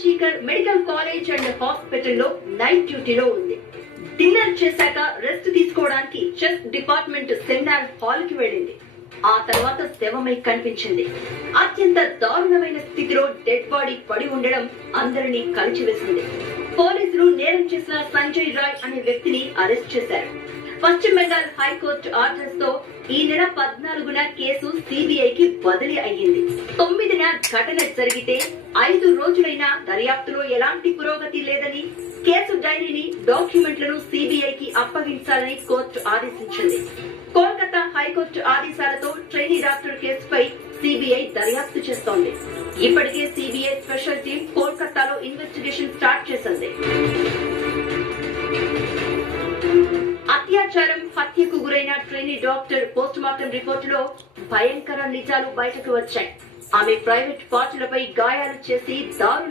RG Kar medical college and హాస్పిటల్లో night డ్యూటీలో ఉంది. డిన్నర్ చేశాక రెస్ట్ తీసుకోవడానికి చెస్ట్ డిపార్ట్మెంట్ సెమినార్ హాల్ కి వెళ్ళింది. ఆ తర్వాత శవమై కనిపించింది. అత్యంత దారుణమైన స్థితిలో డెడ్ బాడీ పడి ఉండడం అందరినీ కలిచివేసింది. పోలీసులు నేరం చేసిన సంజయ్ రాయ్ అనే వ్యక్తిని అరెస్ట్ చేశారు. పశ్చిమ బెంగాల్ హైకోర్టు ఆర్డర్స్ తో ఈ నెల 14న కేసు సిబిఐకి బదిలీ అయ్యింది. 9న ఘటన జరిగితే 5 రోజులైనా దర్యాప్తులో ఎలాంటి పురోగతి లేదని, కేసు డైరీని, డాక్యుమెంట్లను సిబిఐకి అప్పగించాలని కోర్టు ఆదేశించింది. కోల్కతా హైకోర్టు ఆదేశాలతో ట్రైనీ డాక్టర్ కేసుపై సిబిఐ దర్యాప్తు చేస్తోంది. ఇప్పటికే సిబిఐ స్పెషల్ టీం కోల్కతాలో ఇన్వెస్టిగేషన్ స్టార్ట్ చేసింది. అత్యాచారం, హత్యకు గురైన ట్రైనీ డాక్టర్ పోస్ట్ మార్టం రిపోర్టులో భయంకర నిజాలు బయటకు వచ్చాయి. ఆమె ప్రైవేట్ పార్టీలపై గాయాలు చేసి దారుణ